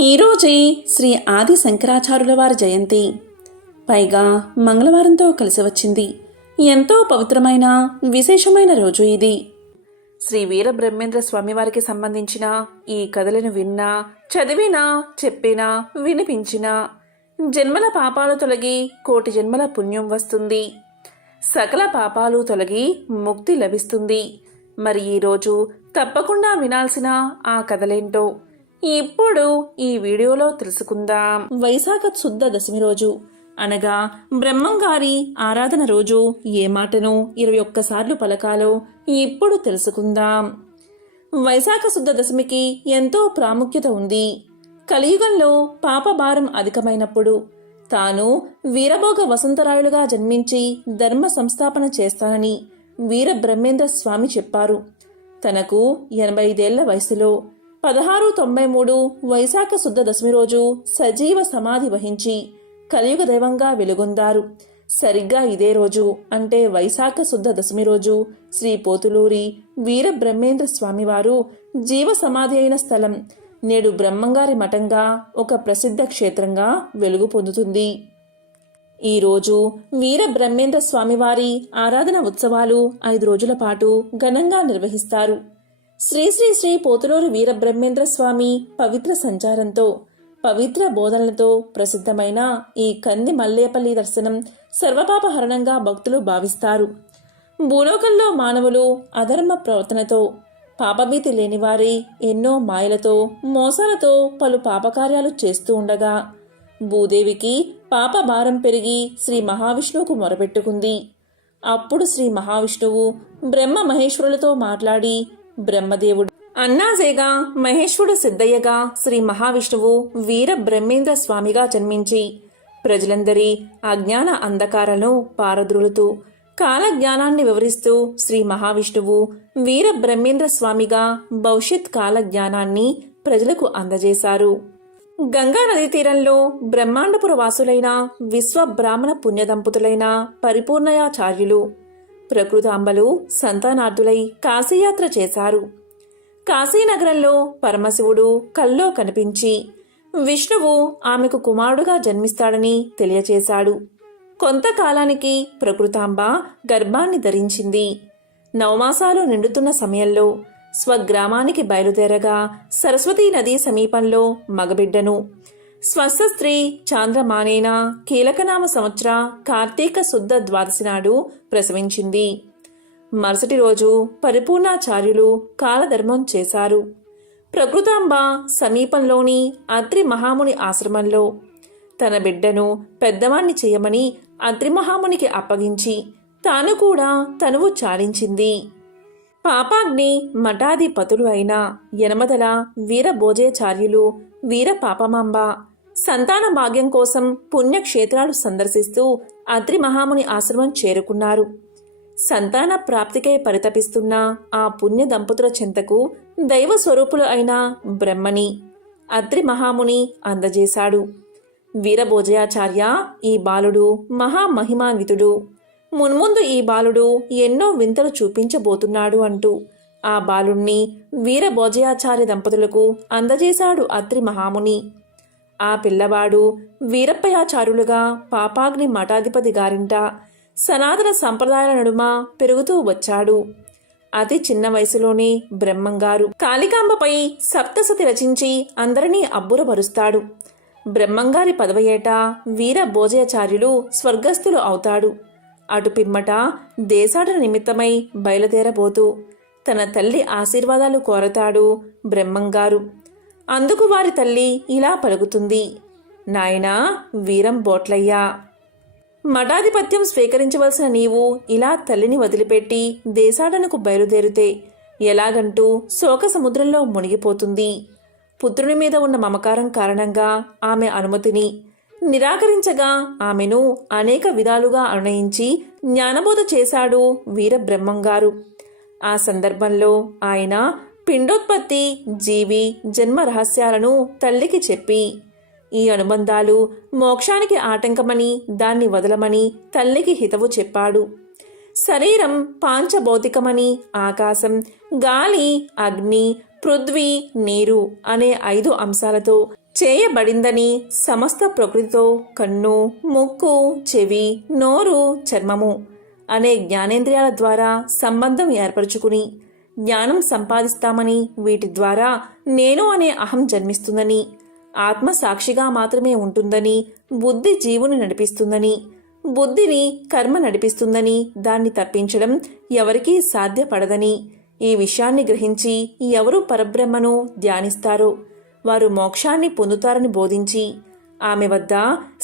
ఈరోజే శ్రీ ఆది శంకరాచార్యుల వారి జయంతి. పైగా మంగళవారంతో కలిసి వచ్చింది. ఎంతో పవిత్రమైన విశేషమైన రోజు ఇది. శ్రీ వీరబ్రహ్మేంద్ర స్వామివారికి సంబంధించిన ఈ కథలను విన్నా, చదివినా, చెప్పినా, వినిపించినా జన్మల పాపాలు తొలగి కోటి జన్మల పుణ్యం వస్తుంది. సకల పాపాలు తొలగి ముక్తి లభిస్తుంది. మరి ఈరోజు తప్పకుండా వినాల్సిన ఆ కథలేంటో ఇప్పుడు ఈ వీడియోలో తెలుసుకుందాం. వైశాఖ శుద్ధ దశమి రోజు అనగా బ్రహ్మంగారి ఆరాధన రోజు ఏ మాటను 21 సార్లు పలకాలో ఇప్పుడు తెలుసుకుందాం. వైశాఖ శుద్ధ దశమికి ఎంతో ప్రాముఖ్యత ఉంది. కలియుగంలో పాపభారం అధికమైనప్పుడు తాను వీరభోగ వసంతరాయులుగా జన్మించి ధర్మ సంస్థాపన చేస్తానని వీరబ్రహ్మేంద్ర స్వామి చెప్పారు. తనకు 85 ఏళ్ల వయసులో 1693 వైశాఖ శుద్ధ దశమి రోజు సజీవ సమాధి వహించి కలియుగ దైవంగా వెలుగొందారు. సరిగ్గా ఇదే రోజు అంటే వైశాఖ శుద్ధ దశమి రోజు శ్రీ పోతులూరి వీరబ్రహ్మేంద్ర స్వామివారు జీవ సమాధి అయిన స్థలం నేడు బ్రహ్మంగారి మఠంగా ఒక ప్రసిద్ధ క్షేత్రంగా వెలుగు పొందుతుంది. ఈరోజు వీరబ్రహ్మేంద్ర స్వామివారి ఆరాధన ఉత్సవాలు 5 రోజుల పాటు ఘనంగా నిర్వహిస్తారు. శ్రీ శ్రీ శ్రీ పోతులూరి వీరబ్రహ్మేంద్ర స్వామి పవిత్ర సంచారంతో, పవిత్ర బోధనలతో ప్రసిద్ధమైన ఈ కంది మల్లేపల్లి దర్శనం సర్వపాపహరణంగా భక్తులు భావిస్తారు. భూలోకంలో మానవులు అధర్మ ప్రవర్తనతో, పాపభీతి లేనివారి ఎన్నో మాయలతో, మోసాలతో పలు పాపకార్యాలు చేస్తూ ఉండగా భూదేవికి పాప భారం పెరిగి శ్రీ మహావిష్ణువుకు మొరపెట్టుకుంది. అప్పుడు శ్రీ మహావిష్ణువు బ్రహ్మ మహేశ్వరులతో మాట్లాడి బ్రహ్మదేవుడు అన్నాజేగా మహేశ్వరుడు సిద్ధయ్యగా శ్రీ మహావిష్ణువు వీర బ్రహ్మేంద్ర స్వామిగా జన్మించి ప్రజలందరి అజ్ఞాన అంధకారాలను పారద్రులుతూ కాలజ్ఞానాన్ని వివరిస్తూ శ్రీ మహావిష్ణువు వీర బ్రహ్మేంద్ర స్వామిగా భవిష్యత్ కాల జ్ఞానాన్ని ప్రజలకు అందజేశారు. గంగా నదీ తీరంలో బ్రహ్మాండపుర వాసులైన విశ్వ బ్రాహ్మణ పుణ్యదంపతులైన పరిపూర్ణయాచార్యులు ప్రకృతాంబలు సంతానార్థులై కాశీయాత్ర చేశారు. కాశీనగరంలో పరమశివుడు కల్లో కనిపించి విష్ణువు ఆమెకు కుమారుడుగా జన్మిస్తాడని తెలియచేశాడు. కొంతకాలానికి ప్రకృతాంబ గర్భాన్ని ధరించింది. 9 మాసాలు నిండుతున్న సమయంలో స్వగ్రామానికి బయలుదేరగా సరస్వతీ నదీ సమీపంలో మగబిడ్డను స్వస్థ చాంద్రమానేన కీలకనామ సంవత్సర కార్తీక శుద్ధ ద్వాదశి నాడు ప్రసవించింది. మరుసటి రోజు పరిపూర్ణాచార్యులు కాలధర్మం చేశారు. ప్రకృతాంబ సమీపంలోని అత్రి మహాముని ఆశ్రమంలో తన బిడ్డను పెద్దవాణ్ణి చేయమని అత్రి మహామునికి అప్పగించి తాను కూడా తనువు చాలించింది. పాపాగ్ని మఠాధిపతులు అయిన యనమదల వీరభోజాచార్యులు వీర పాపమాంబ సంతాన భాగ్యం కోసం పుణ్యక్షేత్రాలు సందర్శిస్తూ అత్రి మహాముని ఆశ్రమం చేరుకున్నారు. సంతాన ప్రాప్తికై పరితపిస్తున్న ఆ పుణ్య దంపతుల చెంతకు దైవ స్వరూపులు అయిన బ్రహ్మని అత్రి మహాముని అందజేశాడు. వీరభోజాచార్య, ఈ బాలుడు మహామహిమాన్వితుడు. మున్ముందు ఈ బాలుడు ఎన్నో వింతలు చూపించబోతున్నాడు అంటూ ఆ బాలుణ్ణి వీరభోజాచార్య దంపతులకు అందజేశాడు అత్రి మహాముని. ఆ పిల్లవాడు వీరప్పయాచార్యులుగా పాపాగ్ని మఠాధిపతి గారింట సనాతన సంప్రదాయాల నడుమ పెరుగుతూ వచ్చాడు. అతి చిన్న వయసులోనే బ్రహ్మంగారు కాళికాంబపై సప్తసతి రచించి అందరినీ అబ్బురపరుస్తాడు. బ్రహ్మంగారి 10వ ఏట వీరభోజాచార్యులు స్వర్గస్థులు అవుతాడు. అటు పిమ్మట దేశాటన నిమిత్తమై బయలుదేరబోతూ తన తల్లి ఆశీర్వాదాలు కోరతాడు బ్రహ్మంగారు. అందుకు వారి తల్లి ఇలా పలుకుతుంది: నాయనా వీరం బోట్లయ్యా, మఠాధిపత్యం స్వీకరించవలసిన నీవు ఇలా తల్లిని వదిలిపెట్టి దేశాటనకు బయలుదేరితే ఎలాగంటూ శోక సముద్రంలో మునిగిపోతుంది. పుత్రుని మీద ఉన్న మమకారం కారణంగా ఆమె అనుమతిని నిరాకరించగా ఆమెను అనేక విధాలుగా అనునయించి జ్ఞానబోధ చేశాడు వీరబ్రహ్మంగారు. ఆ సందర్భంలో ఆయన పిండోత్పత్తి, జీవి జన్మ రహస్యాలను తల్లికి చెప్పి ఈ అనుబంధాలు మోక్షానికి ఆటంకమని దాన్ని వదలమని తల్లికి హితవు చెప్పాడు. శరీరం పాంచభౌతికమని ఆకాశం, గాలి, అగ్ని, పృథ్వీ, నీరు అనే 5 అంశాలతో చేయబడిందని సమస్త ప్రకృతితో కన్ను, ముక్కు, చెవి, నోరు, చర్మము అనే జ్ఞానేంద్రియాల ద్వారా సంబంధం ఏర్పరచుకుని జ్ఞానం సంపాదిస్తామని, వీటి ద్వారా నేను అనే అహం జన్మిస్తుందని, ఆత్మ సాక్షిగా మాత్రమే ఉంటుందని, బుద్ధి జీవుని నడిపిస్తుందని, బుద్ధిని కర్మ నడిపిస్తుందని, దాన్ని తప్పించడం ఎవరికీ సాధ్యపడదని, ఈ విషయాన్ని గ్రహించి ఎవరు పరబ్రహ్మను ధ్యానిస్తారో వారు మోక్షాన్ని పొందుతారని బోధించి ఆమె వద్ద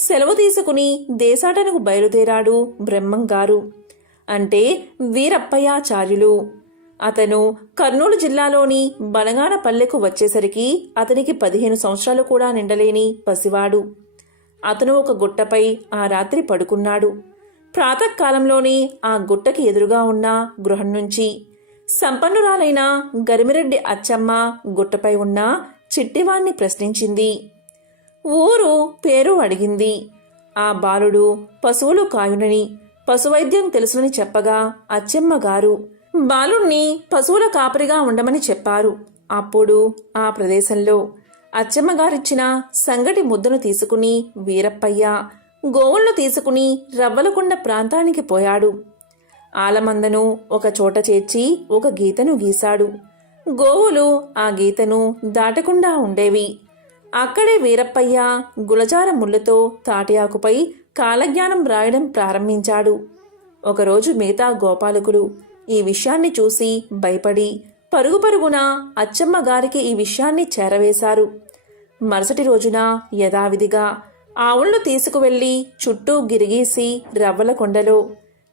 సెలవు తీసుకుని దేశాటనకు బయలుదేరాడు బ్రహ్మంగారు, అంటే వీరప్పయాచార్యులు. అతను కర్నూలు జిల్లాలోని బనగానపల్లెకు వచ్చేసరికి అతనికి 15 సంవత్సరాలు కూడా నిండలేని పసివాడు. అతను ఒక గుట్టపై ఆ రాత్రి పడుకున్నాడు. ప్రాతకాలంలోనే ఆ గుట్టకి ఎదురుగా ఉన్న గృహం నుంచి సంపన్నురాలైన గరిమిరెడ్డి అచ్చమ్మ గుట్టపై ఉన్న చిట్టివాణ్ణి ప్రశ్నించింది. ఊరు పేరు అడిగింది. ఆ బాలుడు పశువులు కాయునని, పశువైద్యం తెలుసునని చెప్పగా అచ్చమ్మ గారు బాలుణ్ణి పశువుల కాపరిగా ఉండమని చెప్పారు. అప్పుడు ఆ ప్రదేశంలో అచ్చమ్మగారిచ్చిన సంగటి ముద్దను తీసుకుని వీరప్పయ్య గోవులను తీసుకుని రవ్వలకొండ ప్రాంతానికి పోయాడు. ఆలమందను ఒక చోట చేర్చి ఒక గీతను గీశాడు. గోవులు ఆ గీతను దాటకుండా ఉండేవి. అక్కడే వీరప్పయ్య గులజార ముళ్ళతో తాటి ఆకుపై కాలజ్ఞానం రాయడం ప్రారంభించాడు. ఒకరోజు మిగతా గోపాలకులు ఈ విషయాన్ని చూసి భయపడి పరుగు పరుగున అచ్చమ్మ గారికి ఈ విషయాన్ని చేరవేశారు. మరుసటి రోజున యథావిధిగా ఆవులను తీసుకువెళ్లి చుట్టూ గిరిగీసి రవ్వల కొండలో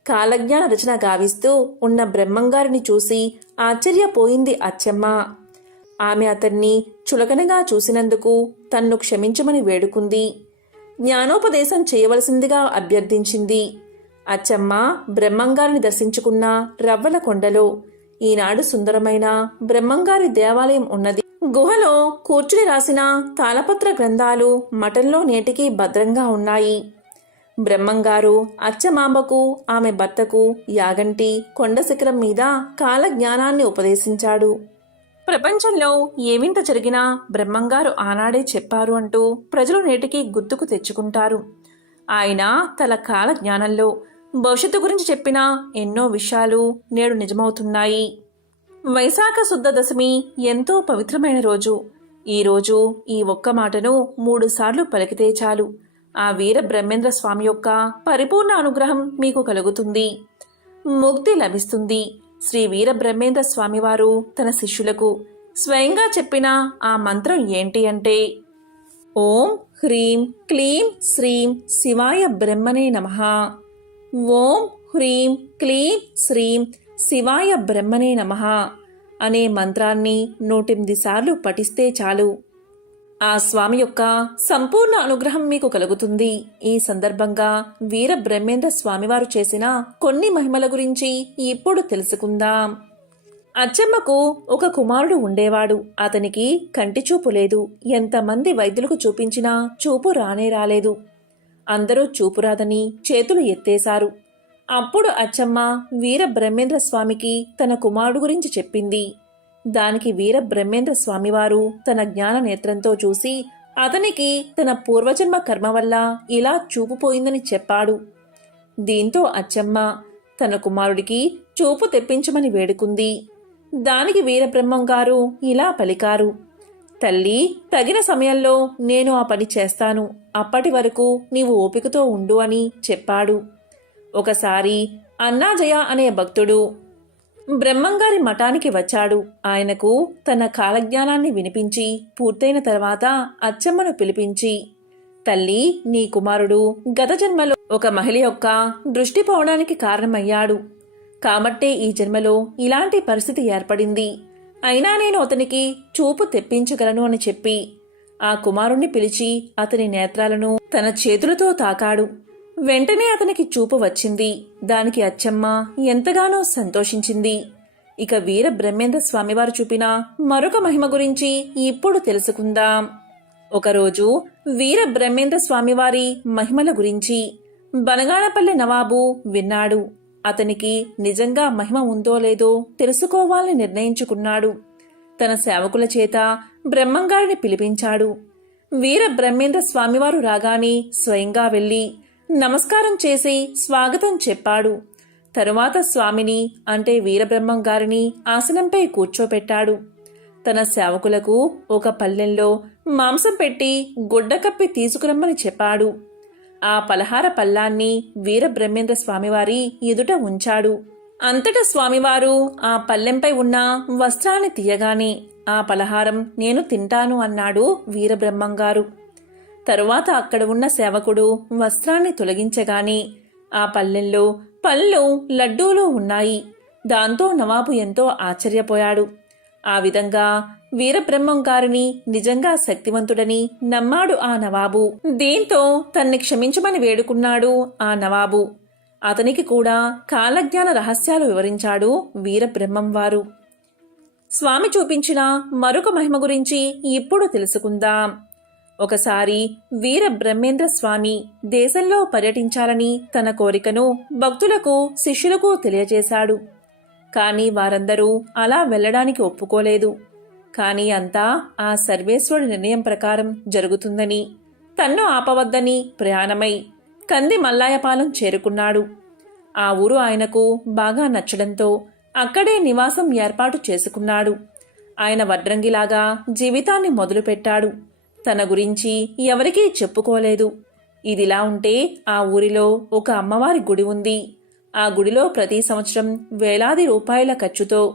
కాలజ్ఞాన రచన గావిస్తూ ఉన్న బ్రహ్మంగారిని చూసి ఆశ్చర్యపోయింది అచ్చమ్మ. ఆమె అతన్ని చులకనగా చూసినందుకు తన్ను క్షమించమని వేడుకుంది. జ్ఞానోపదేశం చేయవలసిందిగా అభ్యర్థించింది. అచ్చమ్మ బ్రహ్మంగారిని దర్శించుకున్న రవ్వల కొండలో ఈనాడు సుందరమైన బ్రహ్మంగారి దేవాలయం ఉన్నది. గుహలో కూర్చుని రాసిన తాళపత్ర గ్రంథాలు మఠంలో నేటికి భద్రంగా ఉన్నాయి. బ్రహ్మంగారు అచ్చమాంబకు ఆమె భర్తకు యాగంటి కొండ శిఖరం మీద కాలజ్ఞానాన్ని ఉపదేశించాడు. ప్రపంచంలో ఏవింత జరిగినా బ్రహ్మంగారు ఆనాడే చెప్పారు అంటూ ప్రజలు నేటికి గుర్తుకు తెచ్చుకుంటారు. ఆయన తన కాల జ్ఞానంలో భవిష్యత్తు గురించి చెప్పిన ఎన్నో విషయాలు నేడు నిజమవుతున్నాయి. వైశాఖ శుద్ధ దశమి ఎంతో పవిత్రమైన రోజు. ఈరోజు ఈ ఒక్క మాటను 3 సార్లు పలికితే చాలు ఆ వీర బ్రహ్మేంద్ర స్వామి యొక్క పరిపూర్ణ అనుగ్రహం మీకు కలుగుతుంది, ముక్తి లభిస్తుంది. శ్రీ వీర బ్రహ్మేంద్ర స్వామివారు తన శిష్యులకు స్వయంగా చెప్పిన ఆ మంత్రం ఏంటి అంటే, ఓం హ్రీం క్లీం శ్రీం శివాయ బ్రహ్మణే నమః. ఓం హ్రీం క్లీం శ్రీం శివాయ బ్రహ్మణే నమః అనే మంత్రాన్ని 108 సార్లు పఠిస్తే చాలు ఆ స్వామి యొక్క సంపూర్ణ అనుగ్రహం మీకు కలుగుతుంది. ఈ సందర్భంగా వీర బ్రహ్మేంద్ర స్వామివారు చేసిన కొన్ని మహిమల గురించి ఇప్పుడు తెలుసుకుందాం. అచ్చమ్మకు ఒక కుమారుడు ఉండేవాడు. అతనికి కంటి చూపు లేదు. ఎంతమంది వైద్యులకు చూపించినా చూపు రానే రాలేదు. అందరూ చూపు రాదని చేతులు ఎత్తేశారు. అప్పుడు అచ్చమ్మ వీర బ్రహ్మేంద్ర స్వామికి తన కుమారుడు గురించి చెప్పింది. దానికి వీర బ్రహ్మేంద్ర స్వామివారు తన జ్ఞాన నేత్రంతో చూసి అతనికి తన పూర్వజన్మ కర్మ వల్ల ఇలా చూపు పోయిందని చెప్పాడు. దీంతో అచ్చమ్మ తన కుమారుడికి చూపు తెప్పించమని వేడుకుంది. దానికి వీరబ్రహ్మంగారు ఇలా పలికారు, తల్లి, తగిన సమయంలో నేను ఆ పని చేస్తాను. అప్పటి వరకు నీవు ఓపికతో ఉండు అని చెప్పాడు. ఒకసారి అన్నాజయ అనే భక్తుడు బ్రహ్మంగారి మఠానికి వచ్చాడు. ఆయనకు తన కాలజ్ఞానాన్ని వినిపించి పూర్తయిన తర్వాత అచ్చమ్మను పిలిపించి, తల్లి, నీ కుమారుడు గత జన్మలో ఒక మహిళ యొక్క దృష్టి పోవడానికి కారణమయ్యాడు. కాబట్టే ఈ జన్మలో ఇలాంటి పరిస్థితి ఏర్పడింది. అయినా నేను అతనికి చూపు తెప్పించగలను అని చెప్పి ఆ కుమారుణ్ణి పిలిచి అతని నేత్రాలను తన చేతులతో తాకాడు. వెంటనే అతనికి చూపు వచ్చింది. దానికి అచ్చమ్మ ఎంతగానో సంతోషించింది. ఇక వీర బ్రహ్మేంద్ర స్వామివారు చూపిన మరొక మహిమ గురించి ఇప్పుడు తెలుసుకుందాం. ఒకరోజు వీర బ్రహ్మేంద్ర స్వామివారి మహిమల గురించి బనగానపల్లె నవాబు విన్నాడు. అతనికి నిజంగా మహిమ ఉందో లేదో తెలుసుకోవాలని నిర్ణయించుకున్నాడు. తన సేవకుల చేత బ్రహ్మంగారిని పిలిపించాడు. వీర బ్రహ్మేంద్ర స్వామివారు రాగానే స్వయంగా వెళ్ళి నమస్కారం చేసి స్వాగతం చెప్పాడు. తరువాత స్వామిని అంటే వీరబ్రహ్మం గారిని ఆసనంపై కూర్చోపెట్టాడు. తన సేవకులకు ఒక పళ్ళెంలో మాంసం పెట్టి గుడ్డ కప్పి తీసుకురమ్మని చెప్పాడు. ఆ పలహార పళ్ళాన్ని వీరబ్రహ్మేంద్ర స్వామివారి ఎదుట ఉంచాడు. అంతటా స్వామివారు ఆ పళ్ళెంపై ఉన్న వస్త్రాన్ని తీయగానే ఆ పలహారం నేను తింటాను అన్నాడు వీరబ్రహ్మంగారు. తరువాత అక్కడ ఉన్న సేవకుడు వస్త్రాన్ని తొలగించగానే ఆ పళ్ళెంలో పళ్ళు లడ్డూలు ఉన్నాయి. దాంతో నవాబు ఎంతో ఆశ్చర్యపోయాడు. ఆ విధంగా వీరబ్రహ్మం గారిని నిజంగా శక్తివంతుడని నమ్మాడు ఆ నవాబు. దీంతో తన్ని క్షమించమని వేడుకున్నాడు ఆ నవాబు. అతనికి కూడా కాలజ్ఞాన రహస్యాలు వివరించాడు వీరబ్రహ్మం వారు. స్వామి చూపించిన మరొక మహిమ గురించి ఇప్పుడు తెలుసుకుందాం. ఒకసారి వీరబ్రహ్మేంద్ర స్వామి దేశంలో పర్యటించాలని తన కోరికను భక్తులకు శిష్యులకు తెలియజేశాడు. కానీ వారందరూ అలా వెళ్లడానికి ఒప్పుకోలేదు. కానీ అంతా ఆ సర్వేశ్వరుడి నిర్ణయం ప్రకారం జరుగుతుందని తన్ను ఆపవద్దని ప్రయాణమై కంది మల్లాయపాలెం చేరుకున్నాడు. ఆ ఊరు ఆయనకు బాగా నచ్చడంతో అక్కడే నివాసం ఏర్పాటు చేసుకున్నాడు. ఆయన వడ్రంగిలాగా జీవితాన్ని మొదలుపెట్టాడు. తన గురించి ఎవరికీ చెప్పుకోలేదు. ఇదిలా ఉంటే ఆ ఊరిలో ఒక అమ్మవారి గుడి ఉంది. ఆ గుడిలో ప్రతి సంవత్సరం వేలాది రూపాయల ఖర్చుతో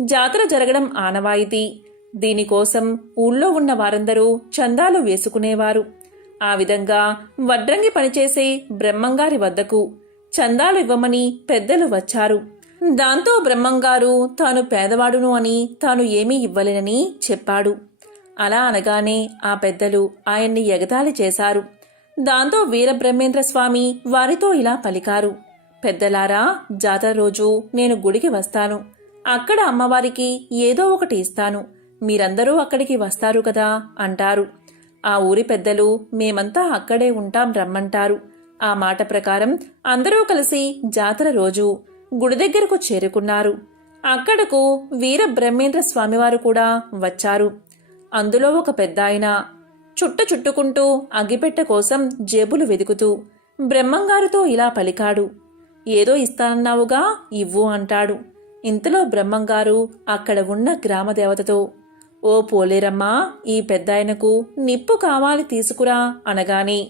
జాతర జరగడం ఆనవాయితీ. దీనికోసం ఊళ్ళో ఉన్న వారందరూ చందాలు వేసుకునేవారు. ఆ విధంగా వడ్రంగి పనిచేసే బ్రహ్మంగారి వద్దకు చందాలు ఇవ్వమని పెద్దలు వచ్చారు. దాంతో బ్రహ్మంగారు తాను పేదవాడును అని తాను ఏమీ ఇవ్వలేనని చెప్పాడు. అలా అనగానే ఆ పెద్దలు ఆయన్ని ఎగతాళి చేశారు. దాంతో వీరబ్రహ్మేంద్ర స్వామి వారితో ఇలా పలికారు. పెద్దలారా, జాతర రోజు నేను గుడికి వస్తాను. అక్కడ అమ్మవారికి ఏదో ఒకటి ఇస్తాను. మీరందరూ అక్కడికి వస్తారు కదా అంటారు. ఆ ఊరి పెద్దలు మేమంతా అక్కడే ఉంటాం రమ్మంటారు. ఆ మాట ప్రకారం అందరూ కలిసి జాతర రోజు గుడి దగ్గరకు చేరుకున్నారు. అక్కడకు వీరబ్రహ్మేంద్ర స్వామివారు కూడా వచ్చారు. అందులో ఒక పెద్దాయన చుట్టుకుంటూ అగ్గిపెట్టె కోసం జేబులు వెదుకుతూ బ్రహ్మంగారితో ఇలా పలికాడు. ఏదో ఇస్తానన్నావుగా, ఇవ్వు అంటాడు. ఇంతలో బ్రహ్మంగారు అక్కడ ఉన్న గ్రామదేవతతో, ఓ పోలేరమ్మా, ఈ పెద్దాయనకు నిప్పు కావాలి తీసుకురా అనగానే